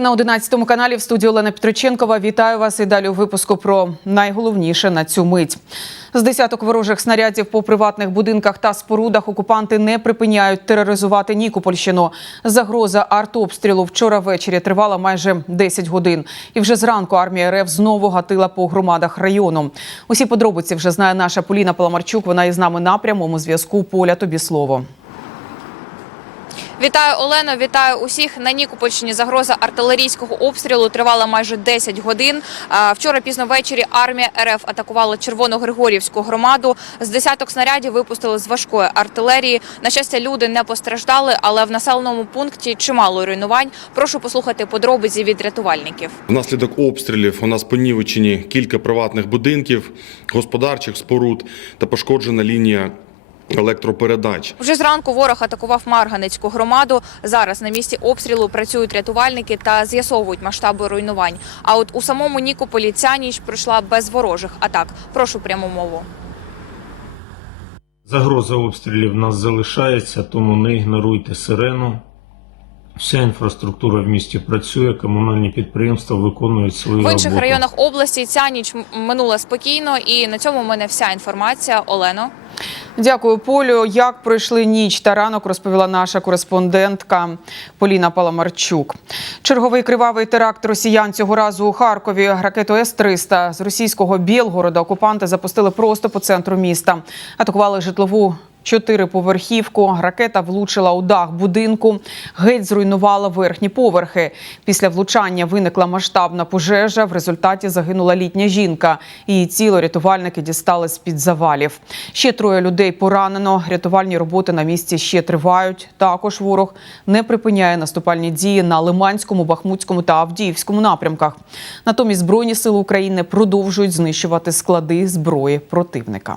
На 11 каналі в студії Олена Петриченкова вітаю вас і далі у випуску про найголовніше на цю мить. З десяток ворожих снарядів по приватних будинках та спорудах окупанти не припиняють тероризувати Нікопольщину. Загроза артобстрілу вчора ввечері тривала майже 10 годин. І вже зранку армія РФ знову гатила по громадах району. Усі подробиці вже знає наша Поліна Паламарчук. Вона із нами на прямому зв'язку. Поля тобі слово. Вітаю Олено, вітаю усіх на Нікопольщині. Загроза артилерійського обстрілу тривала майже 10 годин. Вчора пізно ввечері армія РФ атакувала Червоногригорівську громаду. З десяток снарядів випустили з важкої артилерії. На щастя, люди не постраждали, але в населеному пункті чимало руйнувань. Прошу послухати подробиці від рятувальників. Внаслідок обстрілів у нас понівечені кілька приватних будинків, господарчих споруд та пошкоджена лінія електропередач. Вже зранку ворог атакував Марганецьку громаду. Зараз на місці обстрілу працюють рятувальники та з'ясовують масштаби руйнувань. А от у самому Нікополі ця ніч пройшла без ворожих атак. Прошу пряму мову. Загроза обстрілів нас залишається, тому не ігноруйте сирену. Вся інфраструктура в місті працює, комунальні підприємства виконують свою В інших роботу. районах області ця ніч минула спокійно, і на цьому в мене вся інформація. Олено. Дякую, Полю. Як пройшли ніч та ранок, розповіла наша кореспондентка Поліна Паламарчук. Черговий кривавий теракт росіян цього разу у Харкові. Ракету С-300 з російського Білгорода окупанти запустили просто по центру міста. Атакували житлову. Чотириповерхівку ракета влучила у дах будинку, геть зруйнувала верхні поверхи. Після влучання виникла масштабна пожежа. В результаті загинула літня жінка. Її тіло рятувальники дістали з під завалів. Ще троє людей поранено. Рятувальні роботи на місці ще тривають. Також ворог не припиняє наступальні дії на Лиманському, Бахмутському та Авдіївському напрямках. Натомість збройні сили України продовжують знищувати склади зброї противника.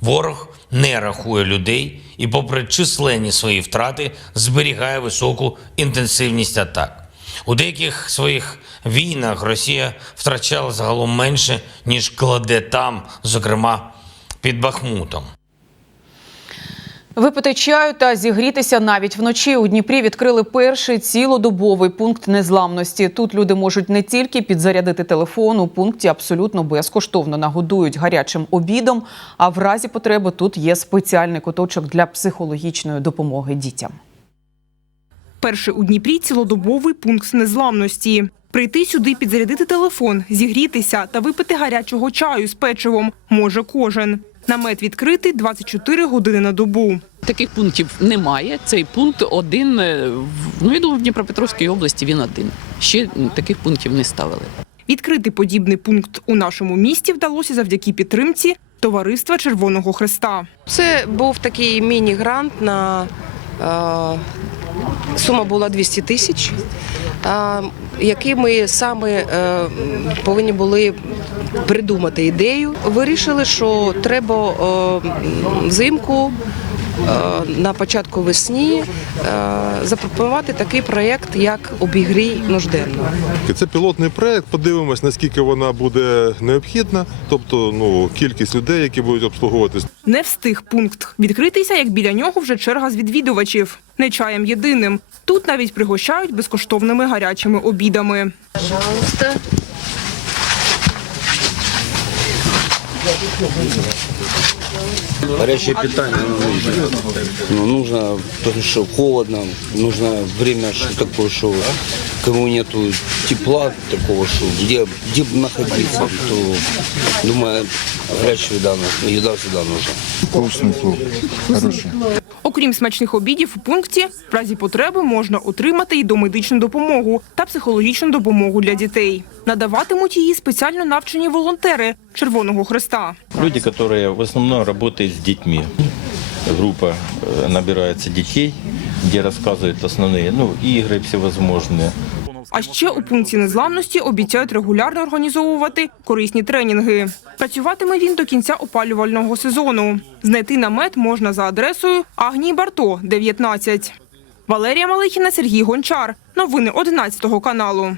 Ворог не рахує людей і, попри численні свої втрати, зберігає високу інтенсивність атак. У деяких своїх війнах Росія втрачала загалом менше, ніж кладе там, зокрема під Бахмутом. Випити чаю та зігрітися навіть вночі у Дніпрі відкрили перший цілодобовий пункт незламності. Тут люди можуть не тільки підзарядити телефон, у пункті абсолютно безкоштовно нагодують гарячим обідом. А в разі потреби тут є спеціальний куточок для психологічної допомоги дітям. Перший у Дніпрі цілодобовий пункт незламності. Прийти сюди, підзарядити телефон, зігрітися та випити гарячого чаю з печивом може кожен. Намет відкритий 24 години на добу. Таких пунктів немає. Цей пункт один. е, в- Ну, я думаю, в Дніпропетровській області він один. Ще таких пунктів не ставили. Відкрити подібний пункт у нашому місті вдалося завдяки підтримці Товариства Червоного Хреста. Це був такий міні-грант на е, сума була 200 тисяч, який ми саме е, повинні були придумати ідею. Вирішили, що треба е, взимку. Е, На початку весні е, запропонувати такий проєкт, як обігрій нужденного. Це пілотний проект. Подивимось, наскільки вона буде необхідна, тобто ну кількість людей, які будуть обслуговуватись. Не встиг пункт відкритися, як біля нього вже черга з відвідувачів. Не чаєм єдиним. Тут навіть пригощають безкоштовними гарячими обідами. Горячее питание ну, нужно. Ну, нужно, потому что холодно, нужно время что такое, что кому нету тепла такого, что где, где находиться, то, думаю, горячая еда, еда всегда нужна. Вкусный плов. Хороший. Окрім смачних обідів у пункті, в разі потреби можна отримати і домедичну допомогу та психологічну допомогу для дітей. Надаватимуть її спеціально навчені волонтери Червоного Хреста. Люди, которые в основном работают с детьми. Группа э, набирается детей, где рассказывают основные ну, игры всевозможные. А ще у пункті незламності обіцяють регулярно організовувати корисні тренінги. Працюватиме він до кінця опалювального сезону. Знайти намет можна за адресою Агнії Барто, 19. Валерія Малихіна, Сергій Гончар. Новини 11 каналу.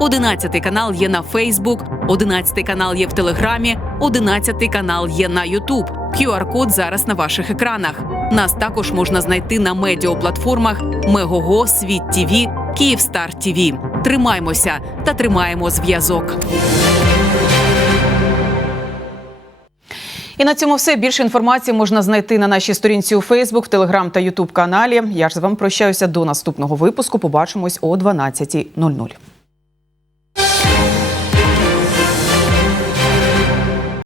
11 канал є на Фейсбук, 11 канал є в Телеграмі, 11 канал є на Ютуб. QR-код зараз на ваших екранах. Нас також можна знайти на медіаплатформах Мегого, Світ ТІВІ, Київстар ТІВІ. Тримаймося та тримаємо зв'язок. І на цьому все. Більше інформації можна знайти на нашій сторінці у Фейсбук, Телеграм та Ютуб каналі. Я ж з вами прощаюся до наступного випуску. Побачимось о 12.00.